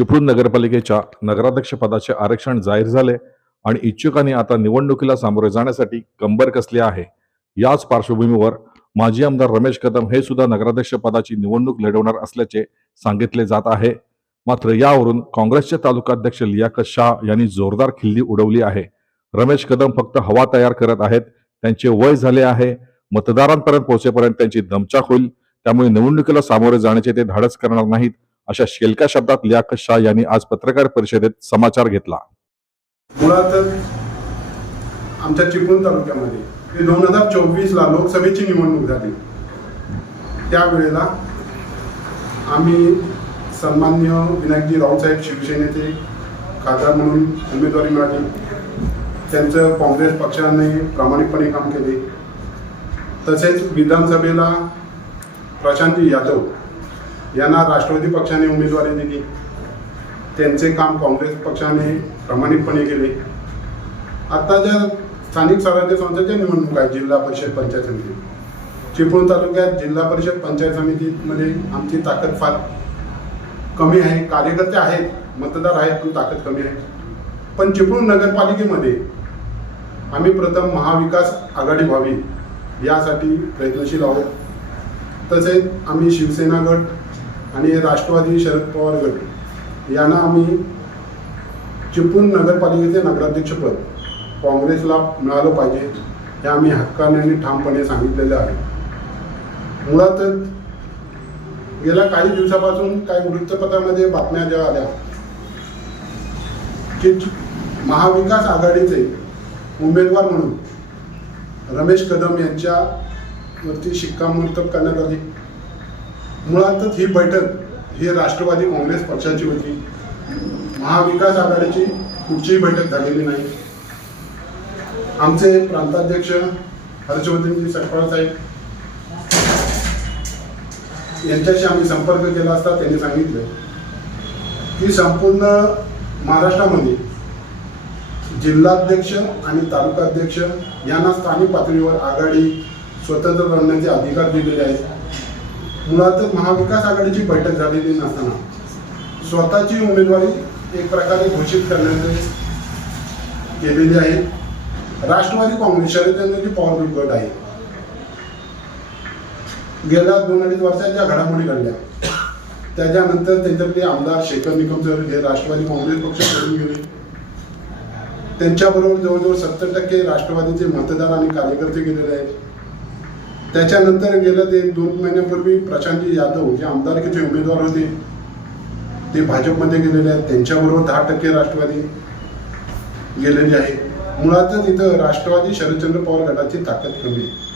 चिपळूण नगरपालिकेच्या नगराध्यक्षपदाचे आरक्षण जाहीर झाले आणि इच्छुकांनी आता निवडणुकीला सामोरे जाण्यासाठी कंबर कसली आहे याच पार्श्वभूमीवर माजी आमदार रमेश कदम हे सुद्धा नगराध्यक्ष पदाची निवडणूक लढवणार असल्याचे सांगितले जात आहे. मात्र यावरून काँग्रेसचे तालुकाध्यक्ष लियाकत शाह यांनी जोरदार खिल्ली उडवली आहे. रमेश कदम फक्त हवा तयार करत आहेत त्यांचे वय झाले आहे मतदारांपर्यंत पोहोचेपर्यंत त्यांची दमचाक होईल त्यामुळे निवडणुकीला सामोरे जाण्याचे ते धाडस करणार नाहीत अशा शेलका शब्दात लियाकत शाह यांनी आज पत्रकार परिषदेत समाचार घेतला. मुळातच आमच्या चिपळूण तालुक्यामध्ये ते दोन हजार चोवीसला लोकसभेची निवडणूक झाली. त्यावेळेला आम्ही सन्मान्य विनायकजी राऊतसाहेब शिवसेनेचे खासदार म्हणून उमेदवारी मिळाली. त्यांचं काँग्रेस पक्षाने प्रामाणिकपणे काम केले. तसेच विधानसभेला प्रशांतजी यादव यांना राष्ट्रवादी पक्षाने उमेदवारी दिली. त्यांचे काम काँग्रेस पक्षाने प्रामाणिकपणे केले. आता ज्या स्थानिक स्वराज्य संस्थेच्या निवडणूक आहेत जिल्हा परिषद पंचायत समिती. चिपळूण तालुक्यात जिल्हा परिषद पंचायत समितीमध्ये आमची ताकद फार कमी आहे. कार्यकर्ते आहेत मतदार आहेत पण ताकद कमी आहे. पण चिपळूण नगरपालिकेमध्ये आम्ही प्रथम महाविकास आघाडी व्हावी यासाठी प्रयत्नशील आहोत. तसेच आम्ही शिवसेना गट आणि राष्ट्रवादी शरद पवार गट यांना आम्ही चिपळूण नगरपालिकेचे नगराध्यक्षपद काँग्रेसला मिळालं पाहिजे हे आम्ही हक्काने आणि ठामपणे सांगितलेले आहे. मुळातच गेल्या काही दिवसापासून काही वृत्तपत्रामध्ये बातम्या ज्या आल्या की महाविकास आघाडीचे उमेदवार म्हणून रमेश कदम यांच्यावरती शिक्कामोर्तब करण्यात आली. मुळातच ही बैठक ही राष्ट्रवादी काँग्रेस पक्षाची होती. महाविकास आघाडीची कुठचीही बैठक झालेली नाही. आमचे प्रांताध्यक्ष हर्षवर्धनजी सकपाळ साहेब यांच्याशी आम्ही संपर्क केला असता त्यांनी सांगितलं. की संपूर्ण महाराष्ट्रामध्ये जिल्हाध्यक्ष आणि तालुकाध्यक्ष यांना स्थानिक पातळीवर आघाडी स्वतंत्र करण्याचे अधिकार दिलेले आहेत. मुळात महाविकास आघाडीची बैठक झालेली नसताना. स्वतःची उमेदवारी एक प्रकारे घोषित करण्याचे केलेली आहे. राष्ट्रवादी काँग्रेस शरद पवार पॉवरफुल गट आहे. गेल्या दोन अडीच वर्षात ज्या घडामोडी घडल्या. त्याच्यानंतर त्यांच्यातले आमदार शेखर निकमसर हे राष्ट्रवादी काँग्रेस पक्ष करून गेले. त्यांच्याबरोबर जवळजवळ सत्तर टक्के राष्ट्रवादीचे मतदार आणि कार्यकर्ते गेलेले आहेत. त्याच्यानंतर गेलं ते दोन महिन्यापूर्वी प्रशांतजी यादव जे आमदारकीचे उमेदवार होते ते भाजपमध्ये गेलेले आहेत. त्यांच्याबरोबर दहा टक्के राष्ट्रवादी गेलेली आहे. मुळातच इथं राष्ट्रवादी शरदचंद्र पवार गटाची ताकद कमी आहे.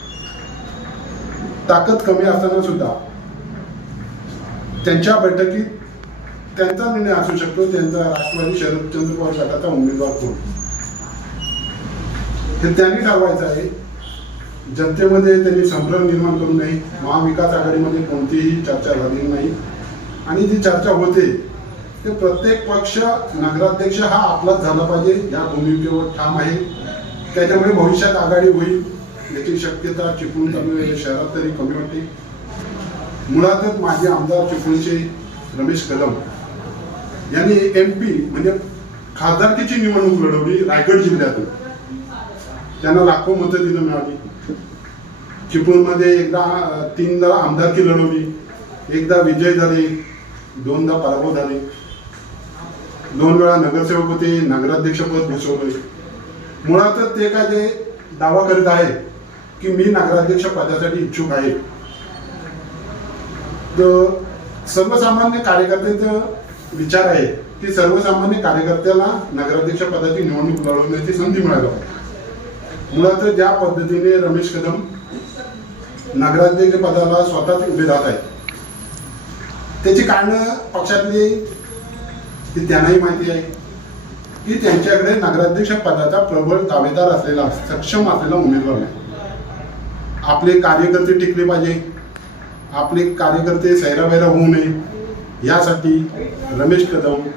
ताकद कमी असताना सुद्धा त्यांच्या बैठकीत त्यांचा निर्णय असू शकतो त्यांचा राष्ट्रवादी शरदचंद्र पवार गटाचा उमेदवार कोण? हे त्यांनी ठरवायचं आहे. जनतेमध्ये त्यांनी संभ्रम निर्माण करू नये. महाविकास आघाडीमध्ये कोणतीही चर्चा झालेली नाही. आणि जी चर्चा होते ते प्रत्येक पक्ष नगराध्यक्ष हा आपलाच झाला पाहिजे. या भूमिकेवर ठाम आहे. त्याच्यामुळे भविष्यात आघाडी होईल. याची शक्यता चिपळूण होईल शहरात तरी कमी वाटते. मुळातच माझे आमदार चिपळूणचे रमेश कदम यांनी एम पी म्हणजे खासदारकीची निवडणूक लढवली रायगड जिल्ह्यातून. त्यांना लाखो मतं तिथं मिळाली. चिपळूणमध्ये एकदा तीनदा आमदारकी लढवली एकदा विजय झाले दोनदा पराभव झाले. दोन वेळा नगरसेवक होते नगराध्यक्षपद भूषवले मुळातच ते काय ते दावा करीत आहे की मी नगराध्यक्ष पदासाठी इच्छुक आहे. तर सर्वसामान्य कार्यकर्त्याचा विचार आहे की सर्वसामान्य कार्यकर्त्याला नगराध्यक्ष पदाची निवडणूक लढवण्याची संधी मिळायला मुळात ज्या पद्धतीने रमेश कदम नगराध्यक्ष पदाला स्वतःच उभे राहत आहेत. त्याची कारणं पक्षातली ती त्यांनाही माहिती आहे. की त्यांच्याकडे नगराध्यक्ष पदाचा प्रबळ दावेदार असलेला सक्षम असलेला उमेदवार नाही. आपले कार्यकर्ते टिकले पाहिजे. आपले कार्यकर्ते सैरावैरा होऊ नये. यासाठी रमेश कदम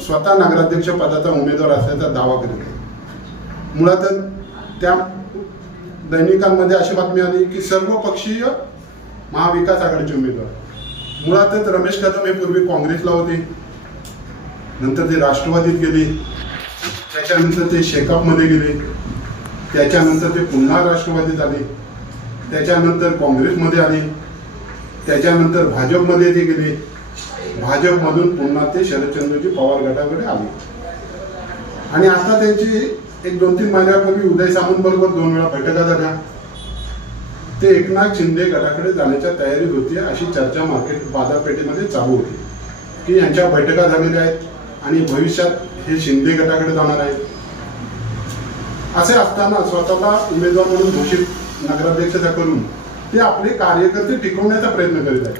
स्वतः नगराध्यक्ष पदाचा उमेदवार असल्याचा दावा करीत आहे मुळातच त्या दैनिकांमध्ये अशी बातमी आली की सर्व पक्षीय महाविकास आघाडीचे उमेदवार. मुळातच रमेश कदम हे पूर्वी काँग्रेसला होते. नंतर ते राष्ट्रवादीत गेले. त्याच्यानंतर ते शेकापमध्ये गेले. त्याच्यानंतर ते पुन्हा राष्ट्रवादीत आले. त्याच्यानंतर काँग्रेसमध्ये आले. त्याच्यानंतर भाजपमध्ये ते गेले. भाजपमधून पुन्हा ते शरदचंद्रजी पवार गटाकडे आले. आणि आता त्यांची एक दोन तीन महिन्यापूर्वी उदय सामंत बरोबर दोन वेळा बैठका झाल्या. ते एकनाथ शिंदे गटाकडे जाण्याच्या तयारीत होती अशी चर्चा मार्केट बाजारपेठेमध्ये चालू होती. की यांच्या बैठका झालेल्या आहेत आणि भविष्यात हे शिंदे गटाकडे जाणार आहेत. असे असताना स्वतःला उमेदवार म्हणून घोषित नगराध्यक्षता करून ते आपले कार्यकर्ते टिकवण्याचा प्रयत्न करीत आहेत.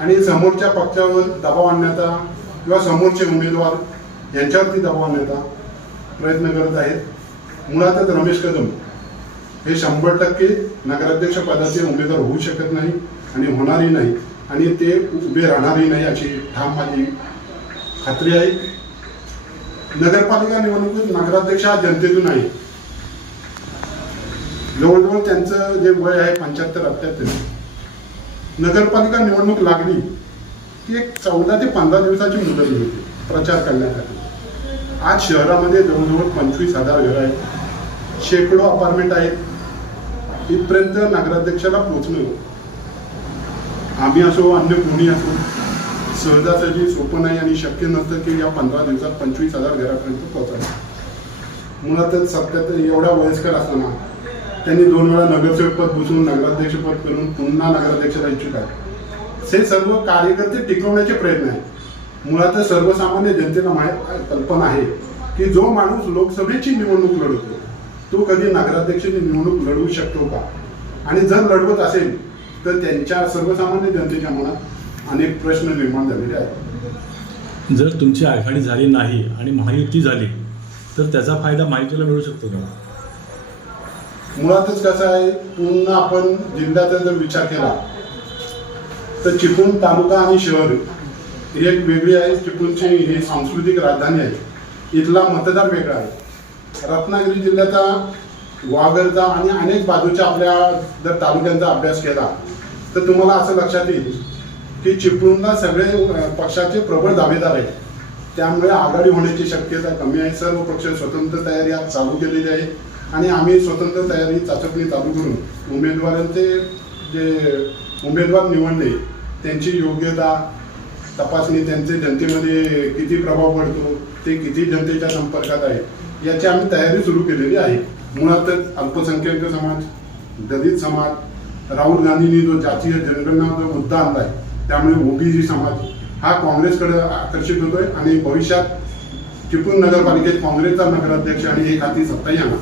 आणि समोरच्या पक्षावर दबाव आणण्याचा किंवा समोरचे उमेदवार यांच्यावरती दबाव आणण्याचा प्रयत्न करत आहेत. मुळातच रमेश कदम हे शंभर टक्के नगराध्यक्ष पदाचे उमेदवार होऊ शकत नाही आणि होणारही नाही आणि ते उभे राहणारही नाही अशी ठाम माझी खात्री आहे. नगरपालिका निवडणुकीत नगराध्यक्ष हा जनतेतून आहे. जवळजवळ त्यांचं जे वय आहे पंच्याहत्तर अठ्याहत्तर. नगरपालिका निवडणूक लागली ती एक चौदा ते पंधरा दिवसाची मुदत मिळते प्रचार करण्यासाठी. आज शहरामध्ये जवळजवळ पंचवीस हजार घर आहेत. शेकडो अपार्टमेंट आहेत. इथपर्यंत नगराध्यक्षाला पोचणं आम्ही असो अन्य कोणी असो सहजासहजी सोपं नाही आणि शक्य नसतं की या पंधरा दिवसात पंचवीस हजार घरापर्यंत पोहोचायचं मुळातच सत्यात एवढा वयस्कर असताना त्यांनी दोन वेळा नगरसेवक पद बसून नगराध्यक्षपद करून पुन्हा नगराध्यक्षाला इच्छुक आहे. हे सर्व कार्यकर्ते टिकवण्याचे प्रयत्न आहेत. मुळातच सर्वसामान्य जनतेला माहीत कल्पना आहे की जो माणूस लोकसभेची निवडणूक लढवतो तो कधी नगराध्यक्षाची निवडणूक लढवू शकतो का? आणि जर लढवत असेल तर त्यांच्या सर्वसामान्य जनतेच्या मनात अनेक प्रश्न निर्माण झालेले आहेत. जर तुमची आघाडी झाली नाही आणि महायुती झाली तर त्याचा फायदा महायुतीला मिळू शकतो का? मुळातच कसं आहे पुन्हा आपण जिल्ह्याचा जर विचार केला तर चिपळूण तालुका आणि शहर ही एक वेगळी आहे चिपळूणची ही सांस्कृतिक राजधानी आहे. इथला मतदार वेगळा आहे. रत्नागिरी जिल्ह्याचा वागरचा आणि अनेक बाजूच्या आपल्या जर तालुक्यांचा अभ्यास केला तर तुम्हाला असं लक्षात येईल की चिपळूणला सगळे पक्षाचे प्रबळ दावेदार आहेत. त्यामुळे आघाडी होण्याची शक्यता कमी आहे. सर्व पक्ष स्वतंत्र तयारी आज चालू केलेली आहे. आणि आम्ही स्वतंत्र तयारी चाचपणी चालू करून उमेदवारांचे जे उमेदवार निवडणे त्यांची योग्यता तपासणी त्यांचे जनतेमध्ये किती प्रभाव पडतो ते किती जनतेच्या संपर्कात आहे याची आम्ही तयारी सुरू केलेली आहे. मुळातच अल्पसंख्याक समाज दलित समाज राहुल गांधींनी जो जातीय जनगणना जो मुद्दा आणलाय त्यामुळे ओबीसी समाज हा काँग्रेसकडे आकर्षित होतोय आणि भविष्यात चिपळूण नगरपालिकेत काँग्रेसचा नगराध्यक्ष आणि एक हाती सत्ताही आणा